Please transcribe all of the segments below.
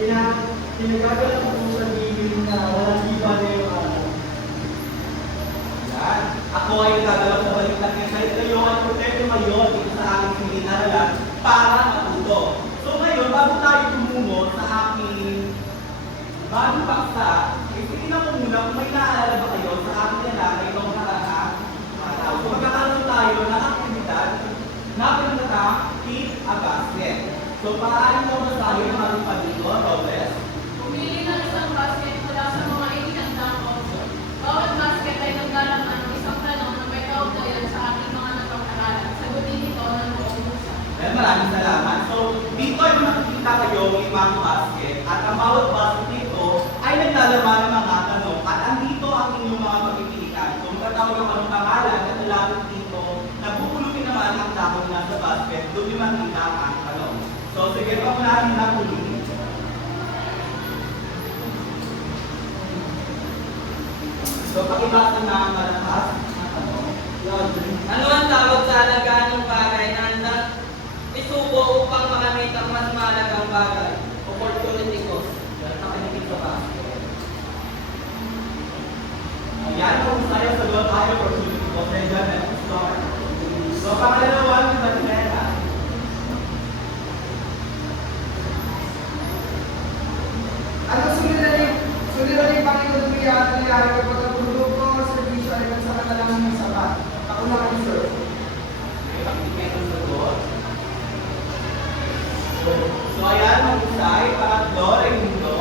Pinagagalang ko sa bibig na walang iba na yung ano. Yan. Ako ay nagagalang sa baliktad ng sa'yo. Ito yung protekto ngayon dito sa aking pinag-aralan para matuto. So ngayon, bago tayo tumungo sa aking bagong paksa, itinan ko muna kung may naalala ba kayo sa aking nilala itong nakaraang araw. So magkakaroon tayo ng aktibidad na pinagtatang Keep a Basket. So paano mo ba tayo ng ating pagdito, Robles? Pumili ng isang basket mula sa mga inihandang option. Bawat basket ay naglalaman ng isang tanong na may kaugnayan sa ating mga napag-aralan. Sagutin ito ng buong puso. Well, maraming salamat. So, dito ay makikita kayo ng ibang basket at ang bawat basket nito ay naglalaman ng mga tanong at andito ang inyong mga pagpipilian. So, magkatawag ang anong pangalan at lalapit dito na bubulutin naman ang dahon na sa basket doon yung makita ang tanong. So, sige, paunahin na pulutin. So, pakibasa na ang malakas na tanong. Ano ang tawag sa alagaan ng bagay na handang isubo upang makamit ang mas mahalagang bagay? Opportunity cost. Yan, nakalipid sa basket. Ayan, kung sa'yo sa doon tayo, opportunity ko. Medyo na start. So, pangalawa, yung Matinela. Ano suliranin Panginoon Pia at nangyari kapag ang produkto o servisyo ay sa kanilang ng sapat? Ako na kayo, sir. Okay, pakipin ang sagot. So, ayan, mag-usay. Pangatlo, Raimundo.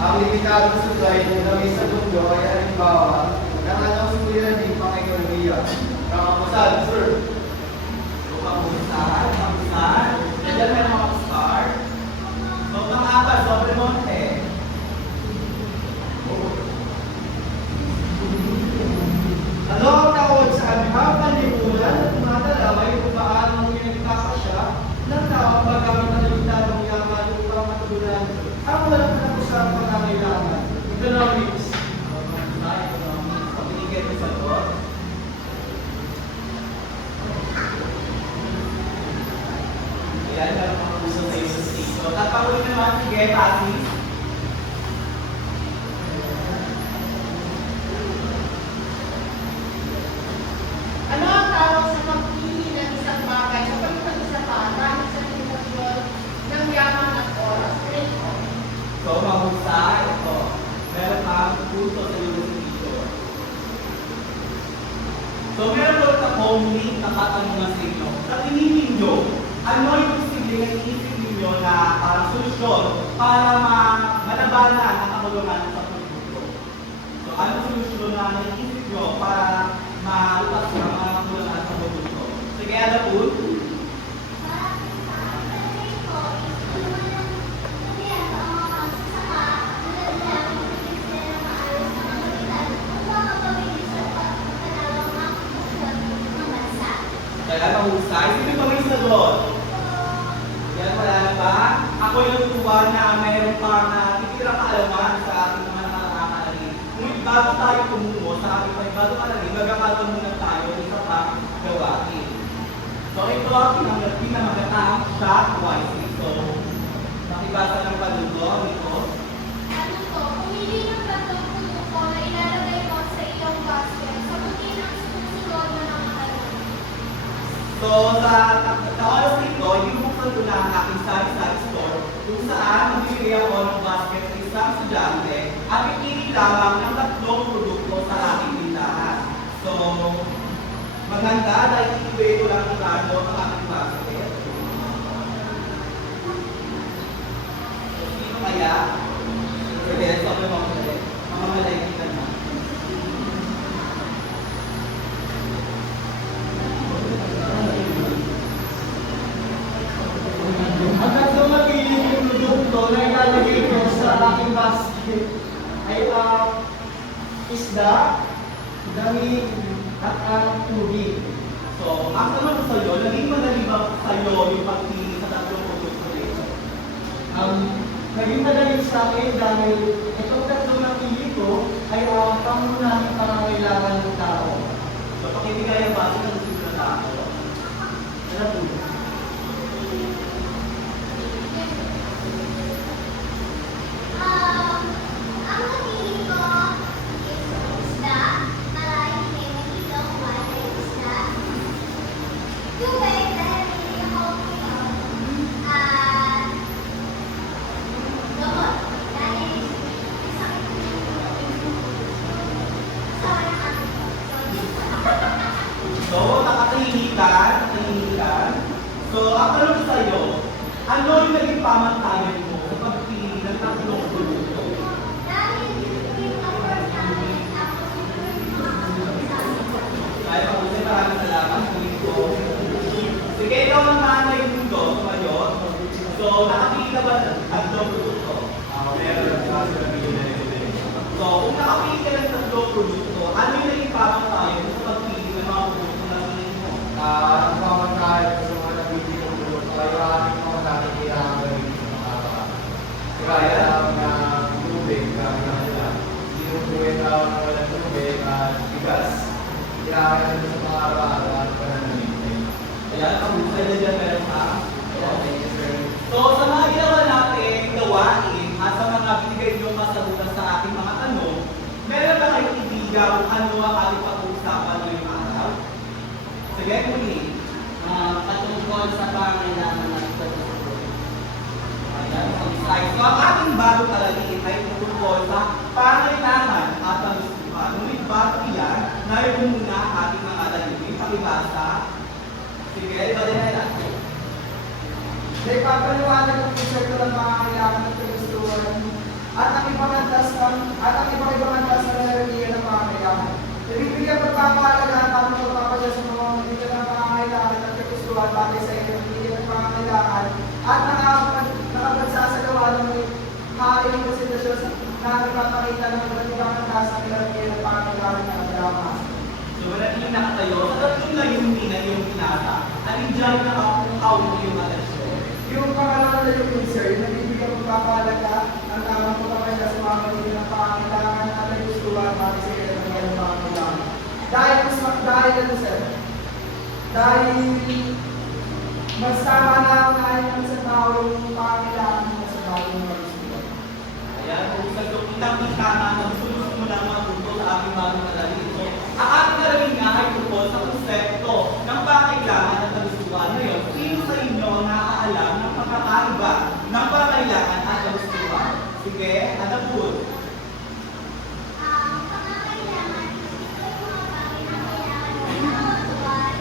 Ang limitado sa supply ng dami sa mundo ay halimbawa ng anong suliranin Panginoon Kakapusan, sir. So, kapusan, kapusan. Nandiyan may mga star. So, pang-apat, Sobremonte. Ano ang tawag sa anumang panlipunan at tumatalaway kung paano pinagkakasya ng tao ang paggamit ng limitadong yaman upang matugunan ang walang katapusang pangangailangan? Economics. Pag-inigay mo sagot. Ayan, meron mga puso sa iyo sa station. At pag-uwi naman, sige, Pasi. Ano ang tawag sa pagpili ng isang bagay sa pagpag-isa pa dahil sa limitasyon ng yaman at oras? So, mahusay. Ito. Meron kang puso sa iyo sa station. So, meron ulit akong link na katanungan sa inyo. Sa tingin ninyo, ano yung posibleng naiisip ninyo na parang solusyon para malabanan ang kabuluhan sa produkto? So, ano solusyon na naiisip nyo para malutas ang mga kabuluhan sa produkto? Sige, ano po? Kaya mahusay. Sino ba may sagot? Yan, wala na ba? Ako yung natutuwa na mayroon pa na titirang kaalaman sa ating mga nakakaanalig. Ngunit bago tayo tumungo sa ating panibagong alalig, magkakaroon muna tayo ng isa pang gawain. So ito ang pinamagatang shot wisely. So, makibasa ng panuto nito. Ano to? Pumili ng tatlong produkto na ilalagay mo sa iyong basket. Sagutin ang susunod na mga tanong. So, sa oras nito, ibubuksan ko na ang aking sari-sari store kung saan magbibigay ako ng basket sa isang estudyante at pipili lamang ng tatlong produkto sa aking tindahan. So, maganda dahil ibigay ko lang ng rado ang aking basket. So, sino kaya? Sige, sabi mo ako ulit. Mga malaikitan na. Ang tatlong napili yung produkto na ilalagay ko sa aking basket ay isda, dami, at ang tubig. So, ang naman ko sa'yo, naging madali ba sa'yo yung pagpili sa tatlong produkto nito? Naging madali sa akin dahil itong tatlong napili ko ay pangunahing pangangailangan ng tao. So, pakibigay ang base ng susunod na ako. natuloy. Ang pag-ibig ko is isda. Maraming kayo dito kung ano yung isda. Tubig dahil hindi ako inom. At gamot dahil sakit ko yung sawa ng aking ko. So, nakatahimikan. So, ang tanong ko sa'yo, ano yung naging pamantayan mo sa pagpili ng tatlong produkto? Dahil yung afford namin, tapos yung mga kasama. Ay, pag-usay, maraming salamat. Sige, ikaw ang nanay mundo ngayon. So, nakapili ka ba ng tatlong produkto? Meron sa So, kung nakapili ka ng tatlong produkto, ano yung naging pamantayan mo sa pagpili ng mga produkto na pinili mo? ang pamatayan ko sa mga nabibili kong produkto ay maraming mga natin kailangan gawin sa mga araw. Kaya na tubig, kaya nila. Sinubuhin tao na walang tubig at bigas. Kailangan nila sa mga araw-araw at pananamit. Ayan, ang usay na dyan meron ka. Thank you, sir. So, sa mga ginawa natin gawain at sa mga binigay niyong kasagutan sa ating mga tanong, meron ba kayong idea kung ano ang ating pag-uusapan ngayong araw? Sige, muli. Patungkol sa pangailangan ng pagsusunod. Ayan, ang slide. So, ang ating bagong alaliin ay tungkol sa pangailangan at kagustuhan. Ngunit bago iyan, naroon muna ang ating mga alaliin. Pakibasa. Sige, iba din na lang. May papaliwanag ng konsepto ng mga kailangan ng kagustuhan at ang ibang antas na lalagyan ng mga kailangan. Ibibigyan pagpapahalagaan at magpapasya sa mga mabigyan ng mga kailangan at kagustuhan batay sa ibibigyan ng mga kailangan at nakapagsasagawa ng haring presentasyon na nagpapakita ng iba't ibang antas na lalagyan ng mga kailangan ng kailangan. So, manatiling nakatayo. Sa tatlong layunin na iyong pinasa, alin dyan nakakaw mo yung alasyon? Yung pangalaman na yung sir, yung nagbibigyan pagpapahalaga ang tamang pagpapasya sa mga mabigyan ng pangangailangan at kagustuhan batay sa ibibigyan ng mga kailangan. Dahil ano sir? Dahil mas tama na ang nahin sa tao yung pangangailangan mo sa tao yung kagustuhan. Ayan, kung sa kitang-kita na nagsulus mo lang mga punto sa ating bagong alaliin. So, ang ating alaliin nga ay tungkol sa konsepto ng pangailangan at kagustuhan. Ngayon, sino sa inyo ang naaalam ng pagkakaiba ng pangailangan at kagustuhan? Sige, Adabud. Ang pangangailangan is ito yung mga bagay na kailangan mo na kagustuhan.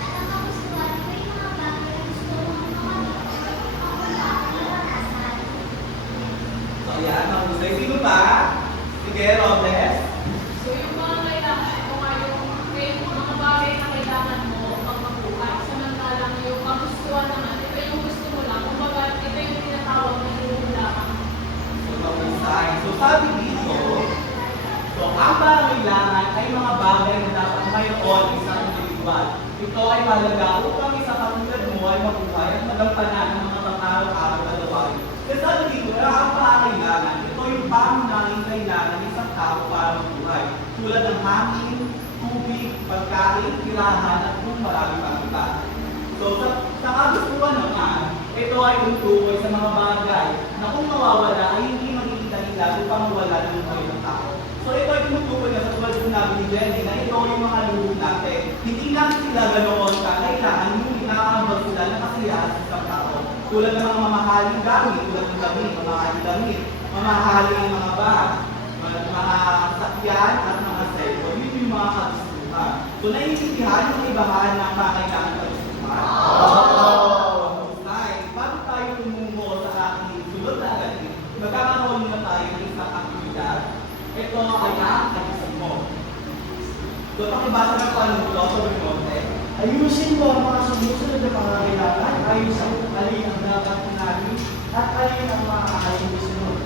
At ang kagustuhan, ito yung mga bagay na gusto mo makamit o wala kang naranasan. So, ayan, mahusay. Sino pa? Sige, Robles. So yung mga kailangan, ito nga yung mga bagay na kailangan mo pag mabuhay. Samantalang yung kagustuhan naman, ito yung gusto mo lang. Kumbaga, ito yung tinatawag na inuulakan. So, mahusay. So, sabi dito, so, ang pangailangan ay mga bagay na dapat mayroon isang individual. Ito ay mahalaga upang isa katulad mo ay mabuhay at magampanan ng mga pang-araw-araw na gawain. Kasi sabi dito, ang pangailangan, ito yung pangunahing kailangan ng isang tao para mabuhay. Tulad ng hangin, tubig, pagkain, tirahan, at kung marami pang iba. So, sa kagustuhan naman, ito ay tumutukoy sa mga bagay na kung mawawala ay hindi magiging dahilan upang mawala ng buhay ng tao. So, ito ay tumutukoy na sa tulad ng sinabi ni Jenny na ito yung mga luhod natin. Hindi lang sila ganoon kailangan yung nakakambal sila na kasiyahan sa isang tao. Tulad ng mga mamahaling gamit, tulad ng damit, mamahaling damit, mamahaling mga bag, mga sakyan at mga cellphone. Yun yung mga kagustuhan. So, naiintindihan yung ibahan ng pangailangan kagustuhan. Nice. Bago tayo tumungo sa aking sunod na agatin, magkakaroon muna tayo ng isang aktibidad. Ito ay nakakagising mo. So, pakibasa ng panunod sa remote. Ayusin mo ang mga sumusunod na pangangailangan, ayusin kung alin ang dapat namin at alin ang maaaring sunod.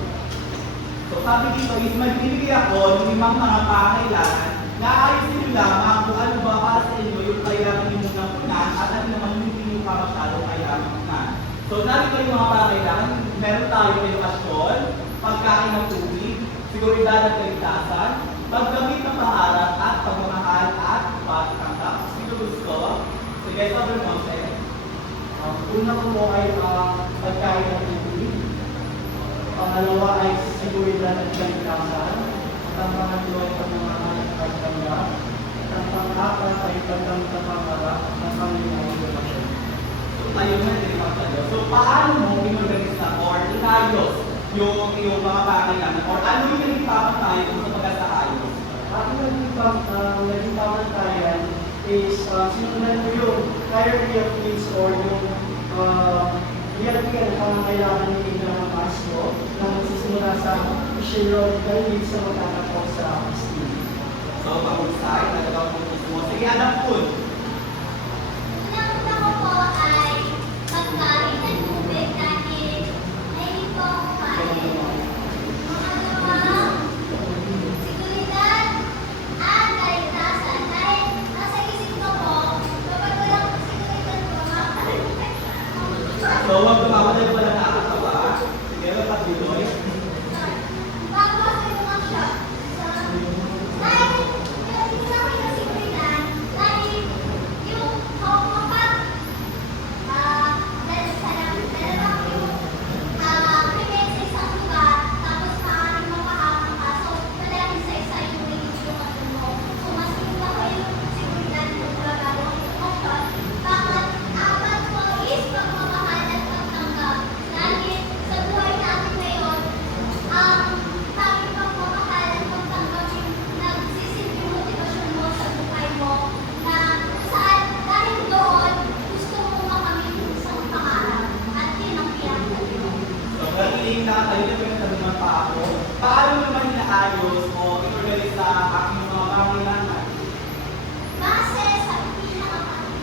So sabi dito is magbibigay ako ng limang mga pangailangan na ayusin nyo lamang kung ano ba para sa inyo yung kailangan nyo ng punan at ano naman yung hindi nyo pa masyadong kailangan punan. So narito yung mga pangailangan, meron tayo edukasyon, pagkain ng tubig, seguridad at kaligtasan, paggamit ng paharap at pagmamahal at pagtanggap. Sino gusto? Sige, sabi mo, Una ko po ay pagkain at tubig. Pangalawa ay seguridad at kaligtasan. At ang pangatlo ay pagmamahal at pagtanggap. At ang pang-apat ay pagtanggap ng Panginoon ng Diyos. Ayun na din ang Diyos. So, paano mo inorganisa or inayos yung mga bagay namin? Or ano yung naging papatay kung sa pagkasaayos? Ako naging pamantayan is sinunan ko yung hierarchy of needs or yung hierarchy na pangangailangan ng mga pastor na magsisimula sa physiological needs na magtatapos sa esteem. So, pag-usay, talagang pumunta mo. Sige, anak po. Unang-una ko po ay pagkain ng tubig dahil mahilig po ako kumain. Pangalawa, seguridad at kaligtasan dahil nasa isip ko po, kapag walang seguridad po, makakalimutan siya. So, huwag lumamadal pala nakakatawa. Sige, pag-tuloy. Bago kasi naman siya. Dahil, hindi ko lang pinasiguridad dahil yung kapag dahil lang yung krimen sa isang lugar, tapos maaaring mapahamak ka. So, talagang isa-isa yung religion at mo. So, mas pinula ko yung seguridad ng talaga yung emotion. Apat po is pagmamahal at pagtanggap. Dahil sa buhay natin ngayon, tanging pagmamahal at pagtanggap yung nagsisilbing motivasyon mo sa buhay mo na kung saan dahil doon gusto mo makamit yung isang pangarap at yun ang pinagdaliwan. So, pag-iling na tayo na pinagsabihan pa ako, paano naman inaayos o inorganisa ang aking mga pangailangan